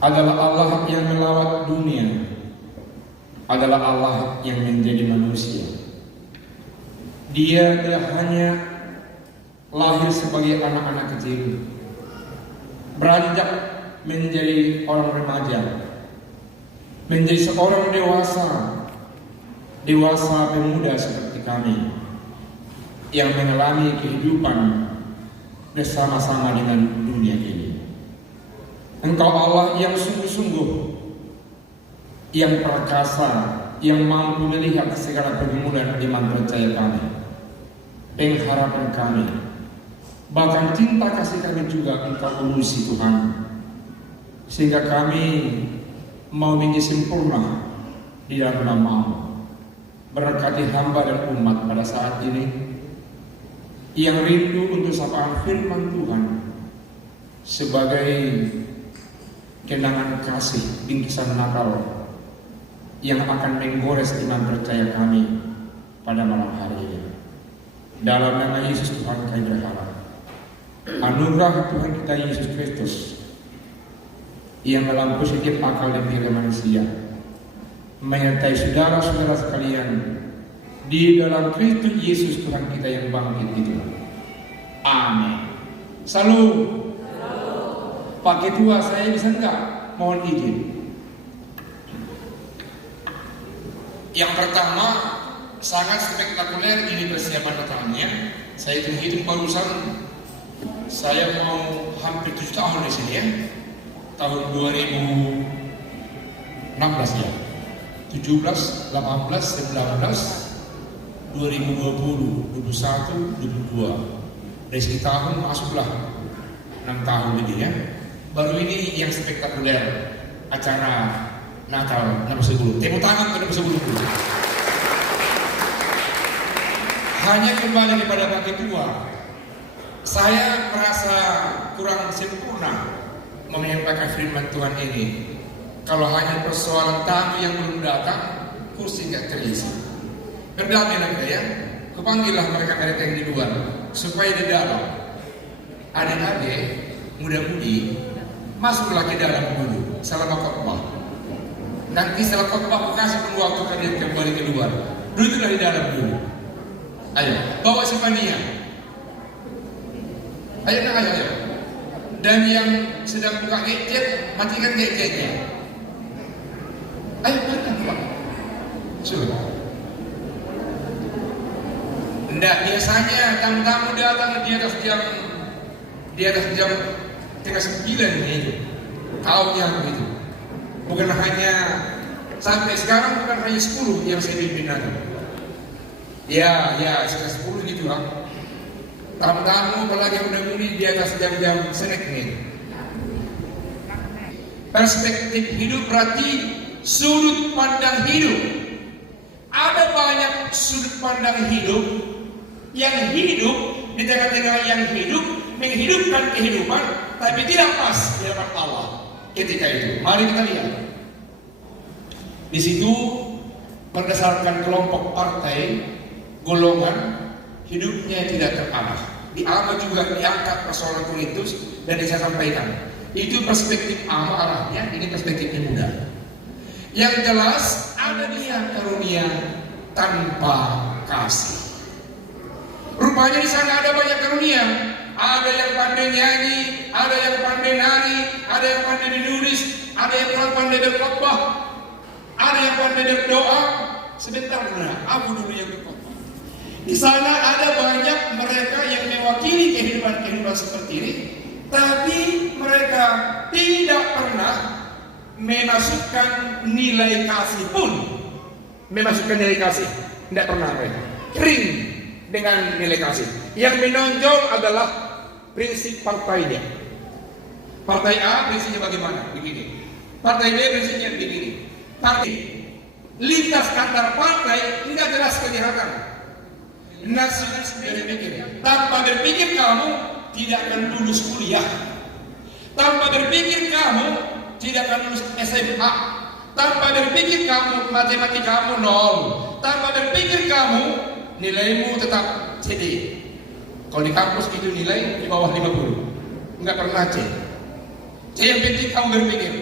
adalah Allah yang melawat dunia, adalah Allah yang menjadi manusia. Dia tidak hanya lahir sebagai anak-anak kecil, beranjak menjadi orang remaja, menjadi seorang dewasa pemuda seperti kami yang mengalami kehidupan bersama-sama dengan dunia ini. Engkau Allah yang sungguh-sungguh, yang perkasa, yang mampu melihat segala pergumulan iman percaya kami, pengharapan kami, bahkan cinta kasih kami juga Engkau urusi Tuhan, sehingga kami mau menjadi sempurna di dalam nama-Mu. Berkati hamba dan umat pada saat ini yang rindu untuk sapaan firman Tuhan sebagai kenangan kasih bingkisan Natal yang akan menggores iman percaya kami pada malam hari ini. Dalam nama Yesus Tuhan kami berharap. Anugerah Tuhan kita Yesus Kristus yang melampaui setiap akal dan pikiran manusia menyertai saudara-saudara sekalian di dalam Kristus Yesus Tuhan kita yang bangkit itu. Amin. Salam. Pak Ketua, saya bisa enggak? Mohon izin. Yang pertama, sangat spektakuler ini persiapan Natalnya. Saya hitung barusan, saya mau hampir 7 tahun di sini ya. Tahun 2016 ya. 17, 18, 19, 2020, 21, 22. Dari segi tahun masuklah 6 tahun ini ya. Baru ini yang spektakuler, acara Natal 610. Tepuk tangan ke 610. Hanya kembali kepada Pak Ketua, saya merasa kurang sempurna menyampaikan firman Tuhan ini. Kalau hanya persoalan tamu yang belum datang, kursi nggak terisi. Berdamai nanti ya, kepanggillah mereka-mereka yang di luar supaya di dalam adik-adik muda-mudi masuklah ke dalam dulu selama khotbah. Nanti setelah khotbah aku kasih waktu kalian kembali keluar. Duduklah di dalam dulu. Ayo, bawa Sifania. Ayo. Dan yang sedang buka gadget, matikan gadgetnya. Ayo, Pak. Sudah. Nggak, biasanya tamu-tamu datang di atas jam 8:30 itu. Tahunnya begitu. Bukan hanya sampai sekarang bukan hanya 10 yang saya pimpin nanti. Ya, sekitar 10 gitu lah. Tamu-tamu apalagi muda-mudi di atas jam-jam snack nih. Perspektif hidup berarti sudut pandang hidup. Ada banyak sudut pandang hidup yang hidup di tengah-tengah yang hidup menghidupkan kehidupan, tapi tidak pas di hadapan Allah ketika itu. Mari kita lihat. Di situ berdasarkan kelompok partai, golongan, hidupnya tidak terarah. Diambil juga diangkat persoalan politis dan saya sampaikan. Itu perspektif Allah arahnya, ini perspektifnya muda. Yang jelas ada dia karunia tanpa kasih. Rupanya di sana ada banyak karunia. Ada yang pandai nyanyi, ada yang pandai nari, ada yang pandai menulis, ada yang pandai berkhotbah, ada yang pandai berdoa. Sebentar benar, aku dulu yang berkhotbah. Di sana ada banyak mereka yang mewakili kehidupan seperti ini, tapi mereka tidak pernah memasukkan nilai kasih pun. Memasukkan nilai kasih, tidak pernah mereka. Kering dengan nilai kasih. Yang menonjol adalah prinsip partainya. Partai A prinsipnya bagaimana? Begini. Partai B prinsipnya begini. Partai lintas antar partai tidak jelas kelihatan. Tanpa berpikir kamu tidak akan lulus kuliah. Tanpa berpikir kamu tidak akan lulus SMA. Tanpa berpikir kamu matematika kamu 0. Tanpa berpikir kamu nilaimu tetap CD. Kalau di kampus itu nilai di bawah 50. Enggak pernah C. C yang penting kamu berpikir.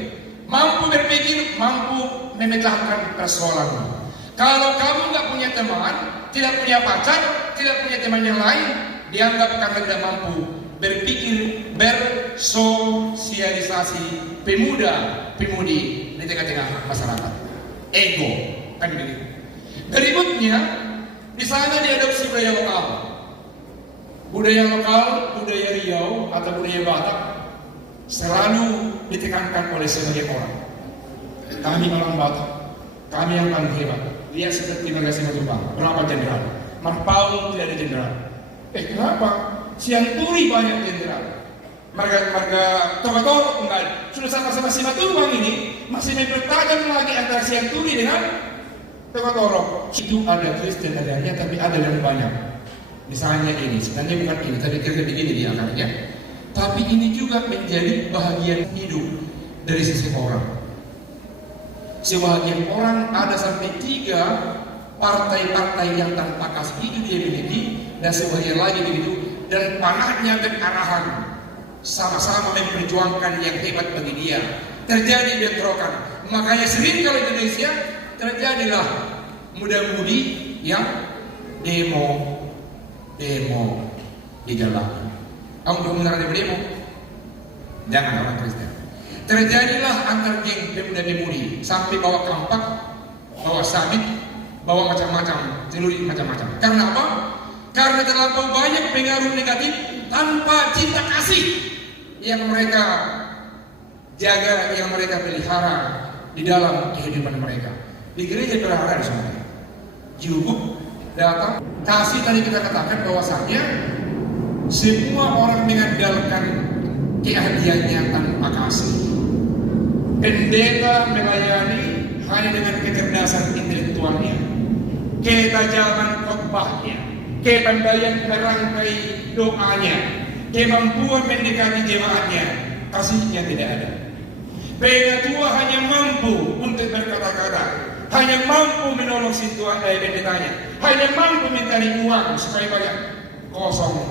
mampu berpikir, mampu memecahkan persoalan. Kalau kamu nggak punya teman, tidak punya pacar, tidak punya teman yang lain, dianggap karena tidak mampu berpikir, bersosialisasi, pemuda-pemudi di tengah-tengah masyarakat. Ego, kan begitu. Berikutnya, di sana diadopsi budaya lokal. Budaya lokal, budaya Riau atau budaya Batak selalu ditekankan oleh sebagian orang. Kami orang Batak, kami yang paling hebat. Lihat seperti Marga Simatupang, berapa jenderal? Marpaung tidak ada jenderal. Kenapa? Sianturi banyak jenderal. Marga Tokotoro enggak. Sudah sama-sama Simatupang ini masih mempertajam lagi antara Sianturi dengan Tokotoro. Itu ada Kristen adanya, tapi ada yang banyak. Misalnya ini, sebenarnya bukan ini, tapi kira-kira begini di akarnya. Tapi ini juga menjadi bahagian hidup dari seseorang. Sebagian orang ada sampai 3 partai-partai yang tanpa kasih hidup dia miliki, dan sebagian lagi begitu, dan panahnya dan arahan sama-sama memperjuangkan yang hebat bagi dia. Terjadi bentrokan. Makanya sering kalau di Indonesia terjadilah muda-mudi yang demo di jalan. Kamu belum benar demo? Jangan orang Kristen. Terjadilah antar geng pemuda-pemudi sampai bawa kampak, bawa sabit, bawa macam-macam, celurit macam-macam. Karena apa? Karena terlalu banyak pengaruh negatif tanpa cinta kasih yang mereka jaga, yang mereka pelihara di dalam kehidupan mereka. Di gereja pelihara semuanya. Jubuk datang, kasih tadi kita katakan bahwasanya semua orang mengandalkan keahliannya tanpa kasih. Pendeta melayani hanya dengan kecerdasan intelektualnya, ketajaman khotbahnya, kepandaian merangkai doanya, kemampuan mendekati jemaatnya. Kasihnya tidak ada. Penatua hanya mampu untuk berkata-kata, hanya mampu menolong situasi pendetanya, hanya mampu mencari uang supaya banyak, kosong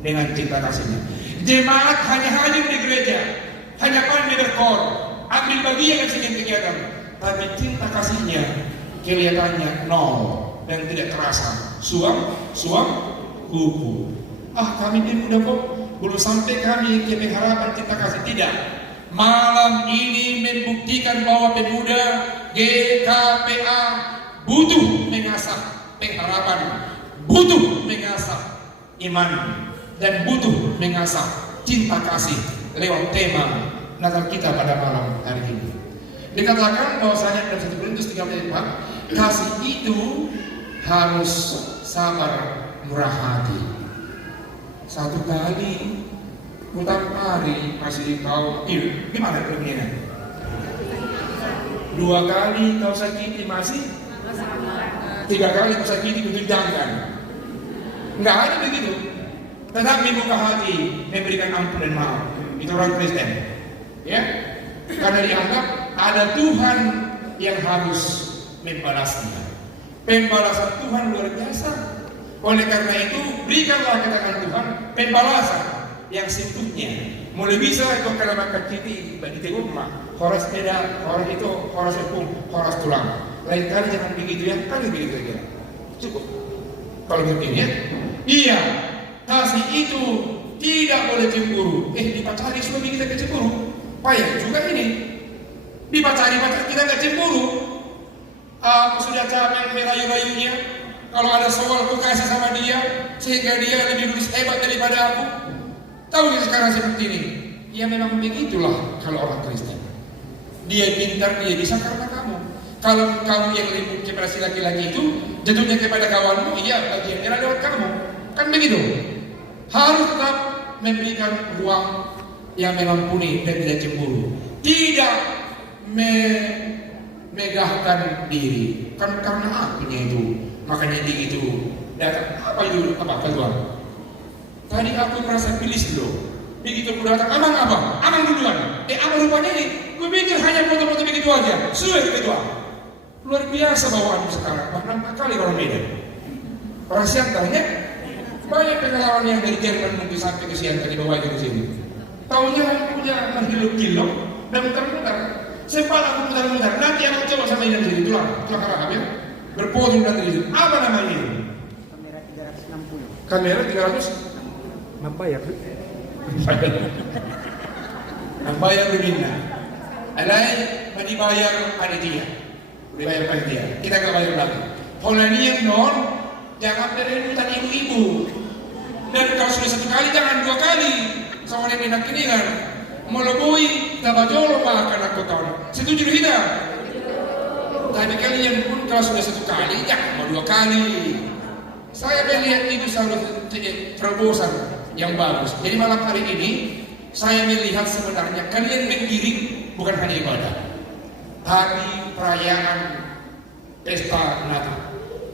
dengan cinta kasihnya. Jemaat hanya hadir di gereja, hanya pandai berkor, ambil bagian dari sekian kegiatan, tapi cinta kasihnya kelihatannya nol dan tidak terasa. Suam kuku. Kami pemuda kok belum sampai kami ke pengharapan cinta kasih. Tidak. Malam ini membuktikan bahwa pemuda GKPA butuh mengasah pengharapan, butuh mengasah iman, dan butuh mengasah cinta kasih lewat tema Natal kita pada malam hari ini. Dikatakan bahwasanya dalam 1 Korintus 3:4, kasih itu harus sabar, murah hati. Satu kali putar pari masih kau gimana kelebihannya? 2 kali kau sakiti masih 3 kali kau sakiti kutunjangkan. Enggak ada begitu. Tetap membuka hati, memberikan ampun dan maaf. Itu orang Kristen. Ya, karena dianggap ada Tuhan yang harus membalasnya. Pembalasan Tuhan luar biasa. Oleh karena itu, berikanlah katakan Tuhan pembalasan yang seutuhnya. Mulai bisa itu kalau makan citi di rumah, horas tidak, horas itu, horas hukum, horas tulang. Lain kali jangan begitu ya, kali begitu aja. Cukup. Kalau begini ya, iya, kasih itu tidak boleh cemburu. Dipacari suami kita ke cemburu. Payah juga ini. Dipacari pacar kita nggak cemburu. Aku sudah capek merayu-rayunya. Kalau ada soal aku kasih sama dia, sehingga dia lebih lulus hebat daripada aku. Tahu nggak sekarang seperti ini? Ya memang begitulah kalau orang Kristen. Dia pintar, dia bisa karena kamu. Kalau kamu yang lembut kepada si laki-laki itu, jatuhnya kepada kawanmu, iya bagiannya lewat kamu. Kan begitu. Harus tetap memberikan ruang yang mengampuni dan tidak cemburu. Tidak megahkan diri. Kan karena akunya itu. Makanya dia itu datang. Apa itu? Apa Tuhan? Tadi aku merasa pilih dulu. Begitu aku datang, Amang duluan. Amang rupanya ini, gue pikir hanya foto-foto begitu aja. Sudah begitu. Luar biasa bawaanmu sekarang. Bahkan 4 kali orang Medan. Orang Siantarnya banyak pengalaman yang dari Jerman mungkin sampai ke Siantar dibawa ke sini. Tahunya punya menghilup kilok dan muter-muter. Sempat aku mutar-mutar. Nanti aku coba sama ini sini, tulang rahang ya. Berpotong nanti di situ. Apa namanya ini? Kamera 360. Kamera 300? Mabayar. Membayar beginna. Alay, dibayar panitia. Dibayar panitia. Kita nggak bayar lagi. Polanya non, jangan berebutan ibu-ibu. Dan kalau sudah satu kali, jangan dua kali. Sama yang dinak-kiningan. Moloboi, tabajolo makan aku kawan. Setuju tidak? Tapi kalian pun kalau sudah satu kali, jangan mau dua kali. Saya melihat itu selalu terobosan yang bagus. Jadi malam hari ini, saya melihat sebenarnya kalian menggiring bukan hanya ibadah, tapi perayaan pesta Natal.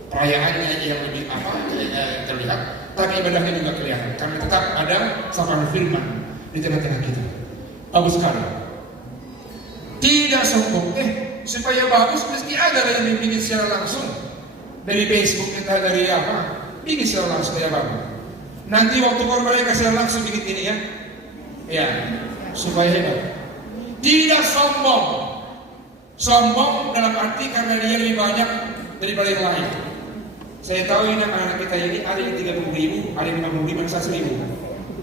Perayaannya yang lebih terlihat, tapi ibadahnya juga kelihatan. Karena tetap ada sapaan firman di tengah-tengah kita. Bagus sekali. Tidak sombong. Supaya bagus mesti ada yang bikin secara langsung dari Facebook, entah dari apa, bikin secara langsung ya bagus. Nanti waktu korbannya kasih langsung bikin ini ya. Ya, supaya hebat. Tidak sombong. Sombong dalam arti karena dia lebih banyak daripada yang lain. Saya tahu ini anak-anak kita ini ada yang 30.000, ada yang 50.000, ada 100.000.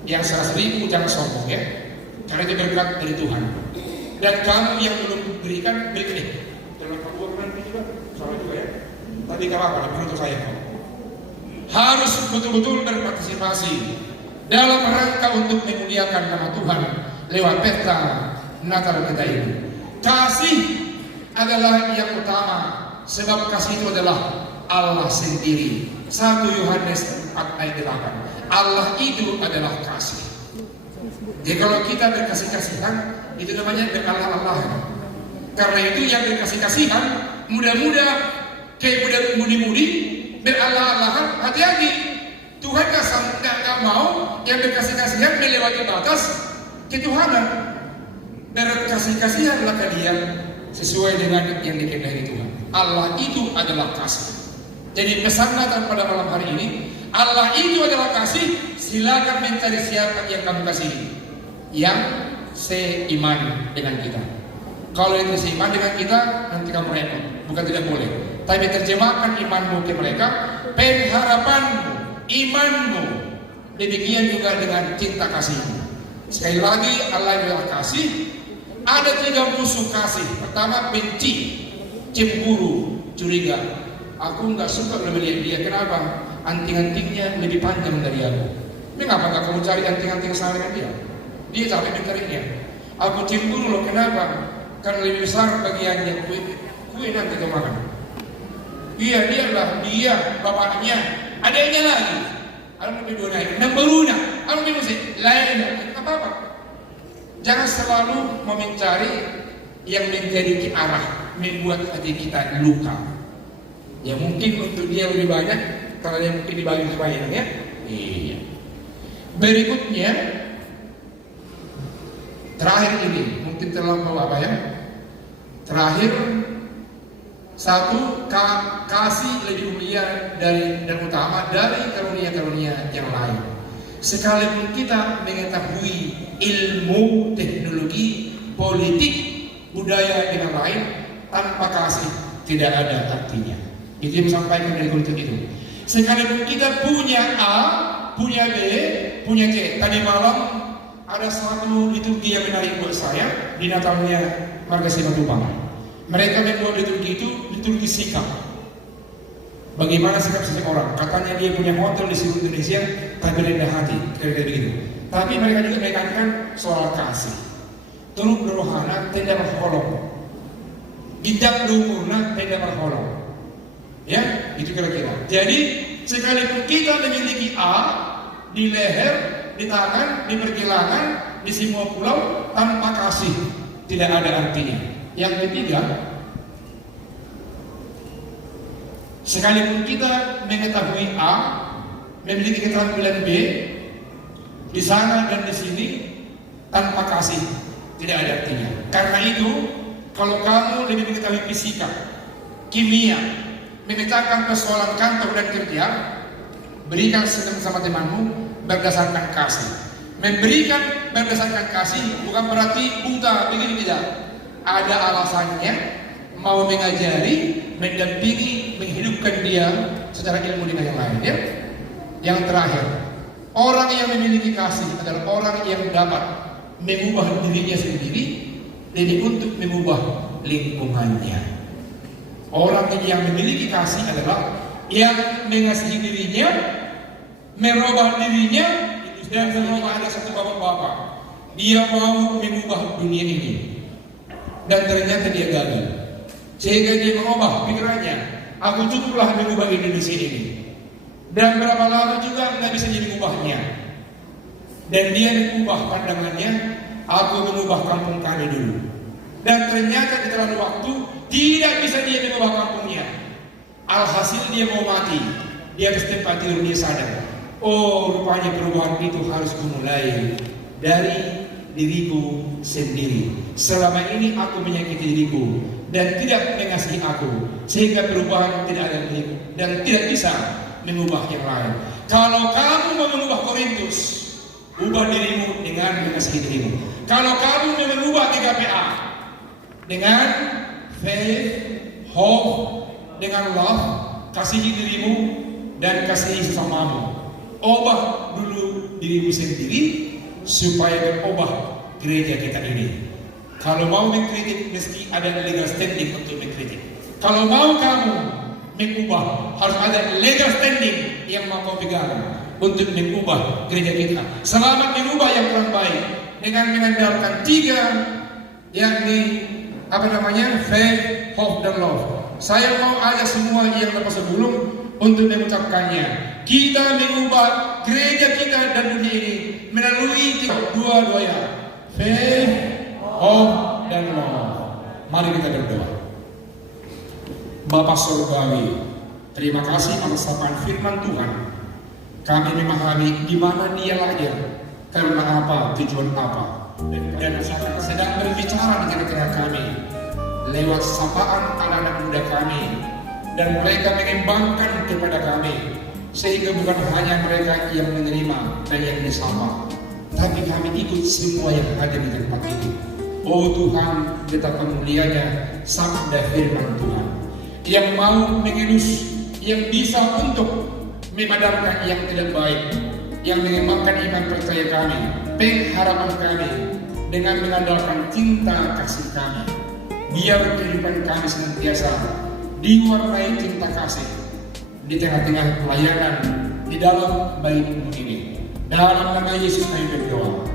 Yang 100.000 jangan sombong ya. Karena itu berkat dari Tuhan. Dan kamu yang belum berikan, berikan ini. Dalam perbuatan juga, salah juga ya. Tapi gak apa-apa, menurut saya. Harus betul-betul berpartisipasi dalam rangka untuk memuliakan nama Tuhan lewat pesta Natal kita ini. Kasih adalah yang utama, sebab kasih itu adalah Allah sendiri. 1 Yohanes 4 ayat 8. Allah itu adalah kasih. Jadi kalau kita berkasih-kasihan, itu namanya berallah-allah. Karena itu yang berkasih-kasihan, mudah-mudah kayak mudi-mudi, berallah-allahan, hati-hati. Tuhan gak mau yang berkasih-kasihan melewati batas ketuhanan. Berkasih-kasihanlah kalian sesuai dengan yang dikehendaki Tuhan. Allah itu adalah kasih. Jadi pesan Natal pada malam hari ini, Allah itu adalah kasih. Silakan mencari siapa yang kamu kasihi, yang seiman dengan kita. Kalau itu seiman dengan kita, nanti kamu repot. Bukan tidak boleh, tapi terjemahkan imanmu ke mereka, pengharapanmu, imanmu. Demikian juga dengan cinta kasihmu. Sekali lagi, Allah adalah kasih. Ada 3 musuh kasih. Pertama, benci, cemburu, curiga. Aku nggak suka melihat dia. Kenapa? Anting-antingnya lebih panjang dari aku. Mengapa nggak kamu cari anting-anting sama dengan dia? Dia capek mencarinya. Aku cemburu loh, kenapa? Karena lebih besar bagiannya kue nanti kau makan. Iya, dia, bapaknya, adanya lagi. Alam lebih dua naik, nambaruna, alam lebih musik, lainnya, apa-apa. Jangan selalu mencari yang menjadi arah, membuat hati kita luka. Ya mungkin untuk dia lebih banyak, kalau yang mungkin dibagi sebanyak ya. Iya. Berikutnya, terakhir ini, mungkin terlampau apa ya? Terakhir, 1, kasih lebih mulia dan utama dari karunia-karunia yang lain. Sekalipun kita mengetahui ilmu, teknologi, politik, budaya yang lain, tanpa kasih tidak ada artinya. Itu yang disampaikan dari kultur itu. Sekalipun kita punya A, punya B, punya C. Tadi malam ada satu liturgi yang menarik buat saya di Natalnya Marga Simatupang. Mereka membuat liturgi itu liturgi sikap. Bagaimana sikap seseorang? Katanya dia punya hotel di seluruh Indonesia, tapi rendah hati, kira-kira begitu. Tapi mereka juga menekankan soal kasih. Turut berohana tenda berholong, tidak lumurna tenda berholong. Ya, itu kira-kira. Jadi sekalipun kita memiliki A di leher, di tangan, di pergelangan, di semua pulau, tanpa kasih tidak ada artinya. Yang ketiga, sekalipun kita mengetahui A, memiliki keterampilan B, di sana dan di sini, tanpa kasih tidak ada artinya. Karena itu, kalau kamu lebih mengetahui fisika, kimia, memetakan persoalan kantor dan kerja, berikan sama temanmu berdasarkan kasih. Memberikan berdasarkan kasih bukan berarti buta, begini tidak. ada alasannya, mau mengajari, mendampingi, menghidupkan dia secara ilmu dengan yang lain. Ya? Yang terakhir, orang yang memiliki kasih adalah orang yang dapat mengubah dirinya sendiri dan untuk mengubah lingkungannya. Orang yang memiliki kasih adalah yang mengasihi dirinya, merubah dirinya, dan merubah. Ada satu bapak-bapak, dia mau mengubah dunia ini, dan ternyata dia gagal. Sehingga dia mengubah pikirannya, aku cukuplah mengubah Indonesia ini. Dan berapa lama juga nggak bisa jadi mengubahnya. Dan dia mengubah pandangannya, aku mengubah kampung kami dulu. Dan ternyata di dalam waktu tidak bisa dia mengubah kampungnya. Alhasil dia mau mati. Di atas tempat tidur dia sadar, oh rupanya perubahan itu harus dimulai dari diriku sendiri. Selama ini aku menyakiti diriku dan tidak mengasihi aku, sehingga perubahan tidak ada diriku dan tidak bisa mengubah yang lain. Kalau kamu mau mengubah Korintus, ubah dirimu dengan mengasihi dirimu. Kalau kamu mau mengubah TKPA dengan faith, hope, dengan love, kasihi dirimu dan kasihi sesamamu. Ubah dulu dirimu sendiri supaya berubah gereja kita ini. Kalau mau mengkritik, mesti ada legal standing untuk mengkritik. Kalau mau kamu mengubah, harus ada legal standing yang mau kau pegang untuk mengubah gereja kita. Selamat mengubah yang kurang baik dengan mengandalkan 3, yakni faith, hope, dan love. Saya mau ajak semua yang lepas sebelum untuk mengucapkannya. Kita mengubah gereja kita dan dunia ini melalui dua-duanya, faith, hope, dan love. Mari kita berdoa. Bapa Surgawi, terima kasih atas sapaan firman Tuhan. Kami memahami di mana dia lahir, karena apa, tujuan apa, dan sedang berbicara di tengah-tengah kami lewat sapaan anak-anak muda kami, dan mereka mengembangkan kepada kami, sehingga bukan hanya mereka yang menerima dan yang disapa, tapi kami ikut semua yang ada di tempat itu. Oh Tuhan, betapa mulianya sabda firman Tuhan yang mau mengelus, yang bisa untuk memadamkan yang tidak baik, yang mengembangkan iman percaya kami, pengharapan kami dengan mengandalkan cinta kasih kami. Biar kehidupan kami senantiasa diwarnai cinta kasih di tengah-tengah pelayanan di dalam bait-Mu ini. Dalam nama Yesus kami berdoa.